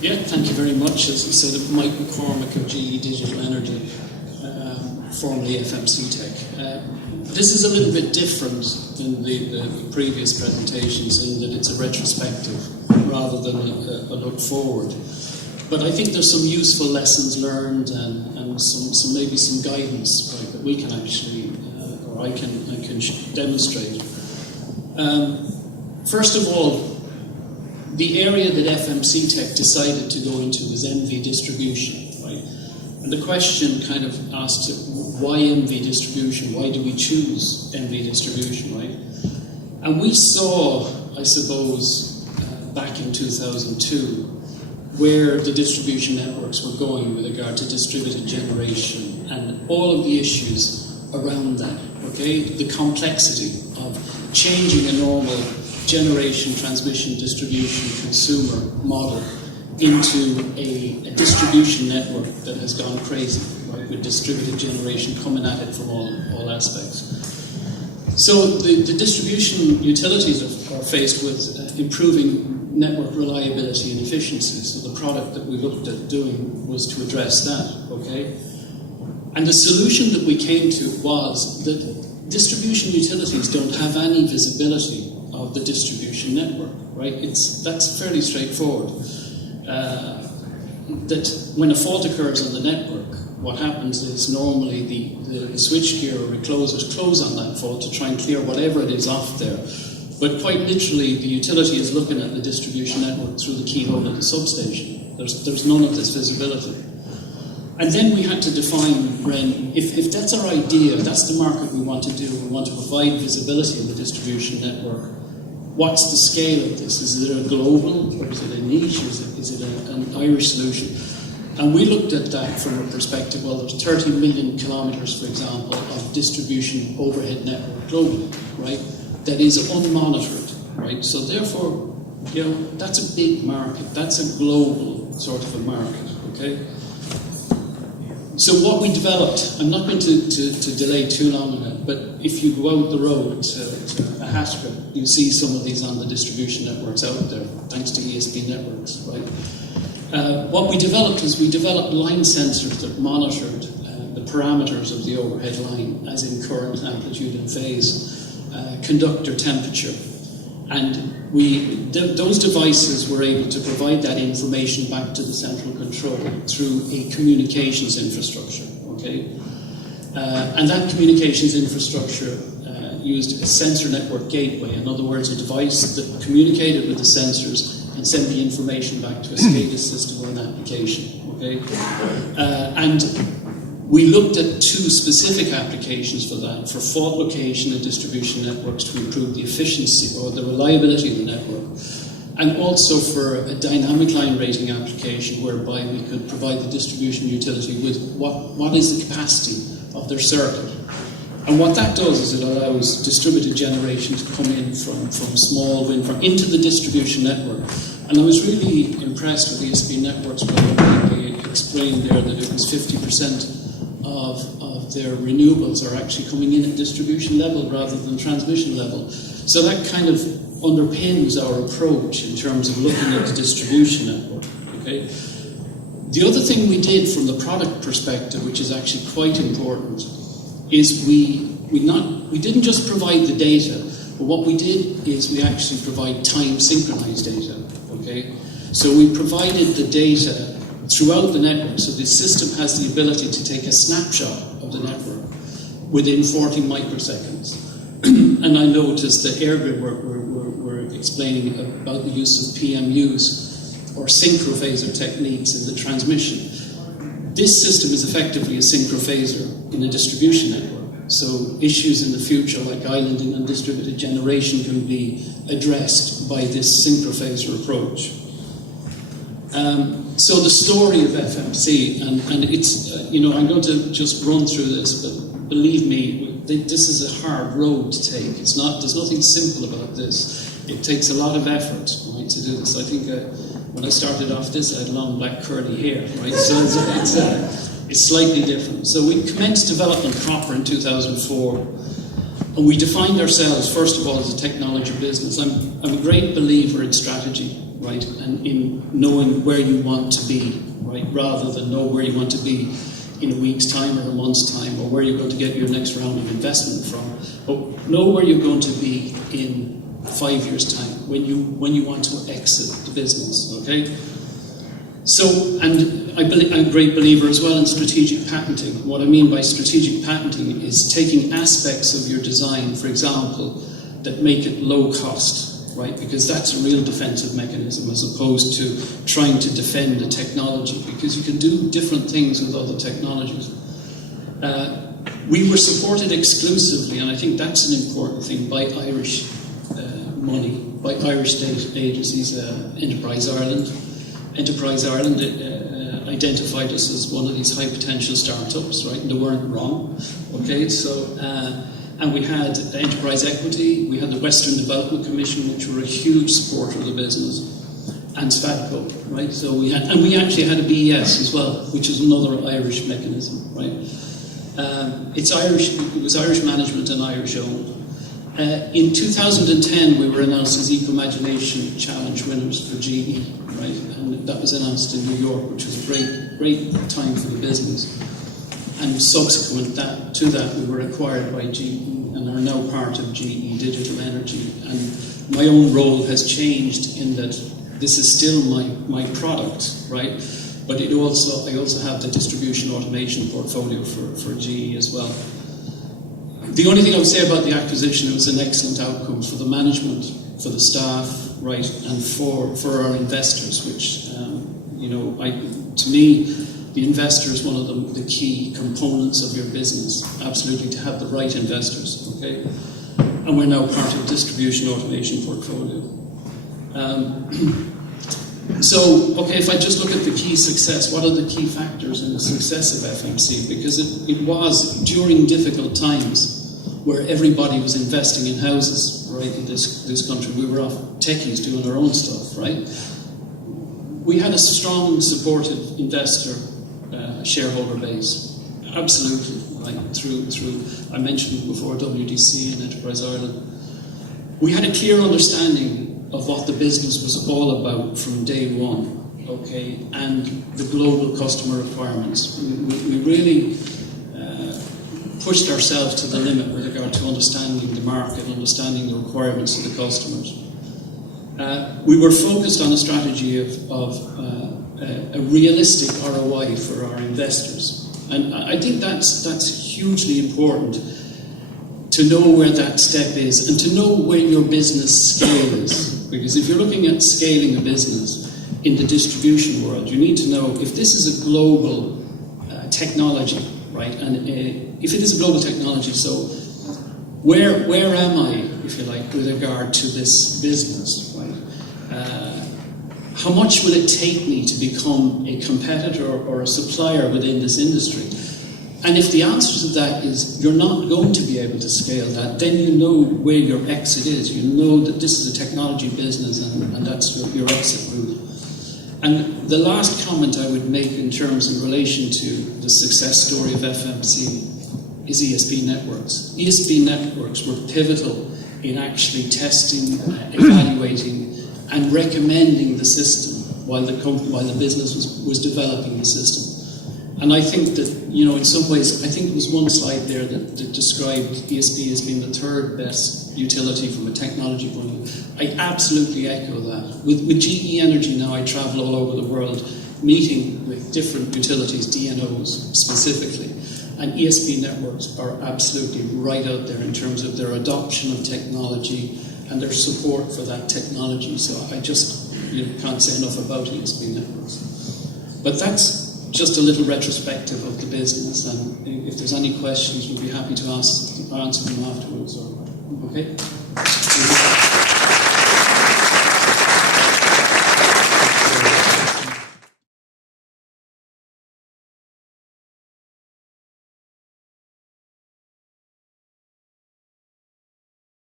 Yeah, thank you very much. As I said, Mike McCormack of GE Digital Energy, formerly FMC Tech. This is a little bit different than the previous presentations in that it's a retrospective rather than a look forward. But I think there's some useful lessons learned and some maybe some guidance, right, that we can actually, or I can demonstrate. First of all, the area that FMC Tech decided to go into was MV distribution, right? And the question kind of asks, why MV distribution? Why do we choose MV distribution, right? And we saw, I suppose, back in 2002, where the distribution networks were going with regard to distributed generation and all of the issues around that, okay? The complexity of changing a normal generation, transmission, distribution, consumer model into a distribution network that has gone crazy, right, with distributed generation coming at it from all aspects. So the distribution utilities are faced with improving network reliability and efficiency. So the product that we looked at doing was to address that, okay? And the solution that we came to was that distribution utilities don't have any visibility of the distribution network, right? That's fairly straightforward. That when a fault occurs on the network, what happens is normally the switchgear or reclosers close on that fault to try and clear whatever it is off there. But quite literally, the utility is looking at the distribution network through the keyhole of the substation. There's none of this visibility. And then we had to define, if that's our idea, that's the market we want to do, we want to provide visibility in the distribution network, what's the scale of this? Is it a global, or is it a niche, is it an Irish solution? And we looked at that from a perspective, well, there's 30 million kilometres, for example, of distribution overhead network globally, right? That is unmonitored, right? So therefore, that's a big market. That's a global sort of a market, okay? So what we developed, I'm not going to delay too long on it, but if you go out the road to Ahaska, you see some of these on the distribution networks out there, thanks to ESP networks, right? What we developed is we developed line sensors that monitored the parameters of the overhead line, as in current, amplitude, and phase, conductor temperature. And those devices were able to provide that information back to the central control through a communications infrastructure, okay? And that communications infrastructure used a sensor network gateway, in other words, a device that communicated with the sensors and sent the information back to a SCADA system or an application, okay? And we looked at two specific applications for that, for fault location and distribution networks to improve the efficiency or the reliability of the network, and also for a dynamic line rating application whereby we could provide the distribution utility with what is the capacity of their circuit. And what that does is it allows distributed generation to come in from small wind farm into the distribution network. And I was really impressed with ESP Networks when they explained there that it was 50% of their renewables are actually coming in at distribution level rather than transmission level. So that kind of underpins our approach in terms of looking at the distribution network. Okay. The other thing we did from the product perspective, which is actually quite important, is we didn't just provide the data, but what we did is we actually provide time synchronized data. Okay. So we provided the data throughout the network, so the system has the ability to take a snapshot of the network within 40 microseconds. And I noticed that Airgrid were explaining about the use of PMUs or synchrophaser techniques in the transmission. This system is effectively a synchrophaser in a distribution network. So issues in the future like islanding and distributed generation can be addressed by this synchrophaser approach. So the story of FMC, and it's, I'm going to just run through this, but believe me, this is a hard road to take. There's nothing simple about this. It takes a lot of effort, right, to do this. I think when I started off this, I had long black curly hair, right? So it's slightly different. So we commenced development proper in 2004, and we defined ourselves, first of all, as a technology business. I'm a great believer in strategy. right, and in knowing where you want to be, right, rather than know where you want to be in a week's time or a month's time, or where you're going to get your next round of investment from, but know where you're going to be in 5 years' time when you want to exit the business. Okay. So, and I'm a great believer as well in strategic patenting. What I mean by strategic patenting is taking aspects of your design, for example, that make it low cost, right? Because that's a real defensive mechanism as opposed to trying to defend a technology, because you can do different things with other technologies. We were supported exclusively, and I think that's an important thing, by Irish money, by Irish state agencies, Enterprise Ireland. Enterprise Ireland identified us as one of these high potential startups, right? And they weren't wrong. Okay, so and we had Enterprise Equity, we had the Western Development Commission, which were a huge supporter of the business, and SVADCO, right? So we actually had a BES as well, which is another Irish mechanism, right? It's Irish. It was Irish management and Irish owned. In 2010, we were announced as Eco-Imagination Challenge winners for GE, right? And that was announced in New York, which was a great time for the business. And subsequent to that, we were acquired by GE and are now part of GE Digital Energy. And my own role has changed in that this is still my product, right? But I also have the distribution automation portfolio for GE as well. The only thing I would say about the acquisition, it was an excellent outcome for the management, for the staff, right, and for our investors, which, to me, the investor is one of the key components of your business, absolutely, to have the right investors, okay? And we're now part of the distribution automation portfolio. If I just look at the key success, what are the key factors in the success of FMC? Because it was during difficult times where everybody was investing in houses, right, in this country. We were off techies doing our own stuff, right? We had a strong, supportive investor shareholder base, absolutely, right, through I mentioned before WDC and Enterprise Ireland. We had a clear understanding of what the business was all about from day one, okay, and the global customer requirements. We really pushed ourselves to the limit with regard to understanding the market, understanding the requirements of the customers. We were focused on a strategy of a realistic ROI for our investors. And I think that's hugely important, to know where that step is and to know where your business scale is. Because if you're looking at scaling a business in the distribution world, you need to know if this is a global technology, right? And if it is a global technology, so where am I, if you like, with regard to this business, right? How much will it take me to become a competitor or a supplier within this industry? And if the answer to that is you're not going to be able to scale that, then you know where your exit is. You know that this is a technology business and that's your exit route. And the last comment I would make in relation to the success story of FMC is ESB networks. ESB networks were pivotal in actually testing, evaluating, and recommending the system while the business was developing the system. And I think that, in some ways, I think there was one slide there that described ESB as being the third best utility from a technology point of view. I absolutely echo that. With GE Energy now, I travel all over the world meeting with different utilities, DNOs specifically, and ESB networks are absolutely right out there in terms of their adoption of technology and their support for that technology. So I just can't say enough about ESB networks. But that's just a little retrospective of the business, and if there's any questions, we'll be happy to answer them afterwards. Okay?